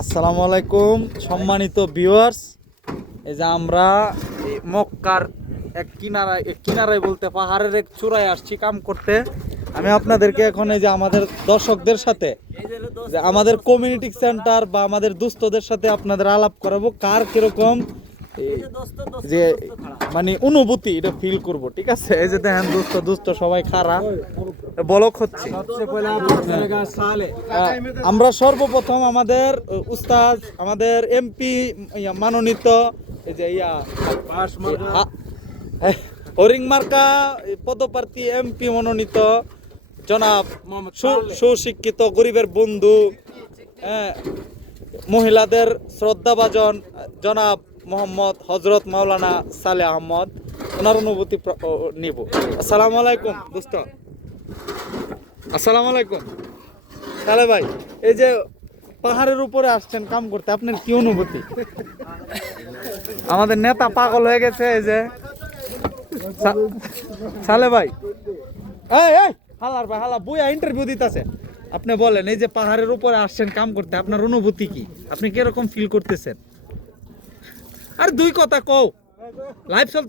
আসসালামু আলাইকুম সম্মানিত ভিউয়ার্স। এই যে আমরা মক্কার এক কিনারায় বলতে পাহাড়ের এক চূড়ায় আসছি কাম করতে। আমি আপনাদেরকে এখন এই যে আমাদের দর্শকদের সাথে যে আমাদের কমিউনিটি সেন্টার বা আমাদের দুস্থদের সাথে আপনাদের আলাপ করাবো, কার কিরকম যে মানে অনুভূতি এটা ফিল করব। ঠিক আছে, এই যে দেখেন দুস্থ দুস্থ সবাই খারাপ বলক হচ্ছে। আমরা সর্বপ্রথম আমাদের উস্তাদ, আমাদের এমপি মানোনীত এই যে হরিং মার্কা পদপ্রার্থী এমপি মনোনীত জনাব সুশিক্ষিত গরিবের বন্ধু, মহিলাদের শ্রদ্ধাভাজন জনাব মোহাম্মদ হজরত মাওলানা সালে আহমদ, ওনার অনুভূতি নিব। আসসালামু আলাইকুম দোস্ত। আসসালামু আলাইকুম সালে ভাই। এই যে পাহাড়ের উপরে আসছেন কাম করতে, আপনার কি অনুভূতি? আমাদের নেতা পাগল হয়ে গেছে। এই যে সালে ভাই, হালার ভাই হালা বইয়া ইন্টারভিউ দিতেছে। আপনি বলেন, এই যে পাহাড়ের উপরে আসছেন কাম করতে, আপনার অনুভূতি কি? আপনি কিরকম ফিল করতেছেন? আর দুই কথা কও, লাইভ চলতে।